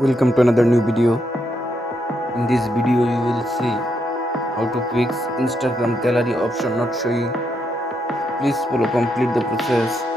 Welcome to another new video. In this video you will see how to fix Instagram gallery option not showing. Please follow complete the process.